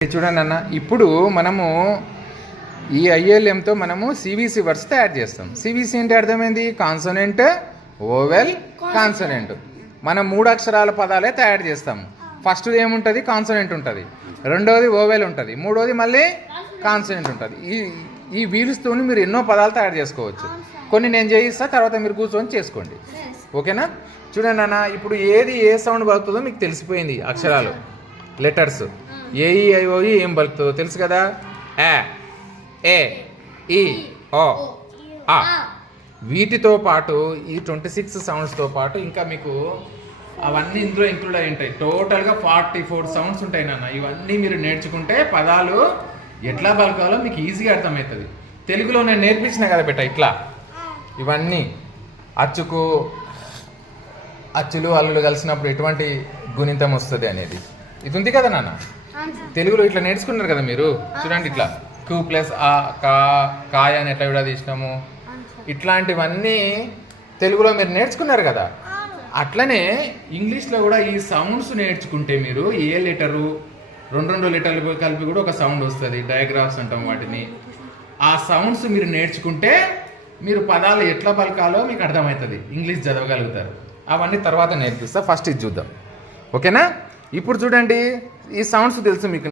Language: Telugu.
చూడండి అన్న, ఇప్పుడు మనము ఈ ఐఎల్ఎంతో మనము సివిసి వర్డ్స్ తయారు చేస్తాం. సివిసి అంటే అర్థమైంది కాన్సోనెంట్, ఓవెల్, కాన్సోనెంట్. మనం 3 అక్షరాల పదాలే తయారు చేస్తాం. ఫస్ట్ ఏముంటుంది? కాన్సోనెంట్ ఉంటుంది, రెండోది ఓవెల్ ఉంటుంది, మూడోది మళ్ళీ కాన్సోనెంట్ ఉంటుంది. ఈ వీల్స్తో మీరు ఎన్నో పదాలు తయారు చేసుకోవచ్చు. కొన్ని నేను చేయిస్తా, తర్వాత మీరు కూర్చొని చేసుకోండి, ఓకేనా? చూడండి అన్న, ఇప్పుడు ఏది ఏ సౌండ్ పలుకుతుందో మీకు తెలిసిపోయింది. అక్షరాలు, లెటర్స్ ఏఈఐఓఈ ఏం పలుకుతుందో తెలుసు కదా. ఏ ఈ ఓ ఆ. వీటితో పాటు ఈ 26 సౌండ్స్తో పాటు ఇంకా మీకు అవన్నీ ఇందులో ఇంక్లూడ్ అయి ఉంటాయి. టోటల్గా 44 సౌండ్స్ ఉంటాయి నాన్న. ఇవన్నీ మీరు నేర్చుకుంటే పదాలు ఎట్లా పలకాలో మీకు ఈజీగా అర్థమవుతుంది. తెలుగులో నేను నేర్పించిన కదా బెట్ట, ఇట్లా ఇవన్నీ అచ్చులు అల్లులు కలిసినప్పుడు ఎటువంటి గుణితం వస్తుంది అనేది ఇది ఉంది కదా నాన్న. తెలుగులో ఇట్లా నేర్చుకున్నారు కదా మీరు. చూడండి, ఇట్లా q ప్లస్ ఆ కాయ అని ఎట్లా కూడా తీసినాము. ఇట్లాంటివన్నీ తెలుగులో మీరు నేర్చుకున్నారు కదా. అట్లనే ఇంగ్లీష్లో కూడా ఈ సౌండ్స్ నేర్చుకుంటే మీరు ఏ లెటరు 2 లెటర్లు కలిపి కూడా ఒక సౌండ్ వస్తుంది. డయాగ్రాఫ్స్ అంటాం వాటిని. ఆ సౌండ్స్ మీరు నేర్చుకుంటే మీరు పదాలు ఎట్లా పలకాలో మీకు అర్థమవుతుంది, ఇంగ్లీష్ చదవగలుగుతారు. అవన్నీ తర్వాత నేర్పిస్తా. ఫస్ట్ ఇది చూద్దాం, ఓకేనా? ఇప్పుడు చూడండి, ఈ సౌండ్స్ తెలుసు మీకు.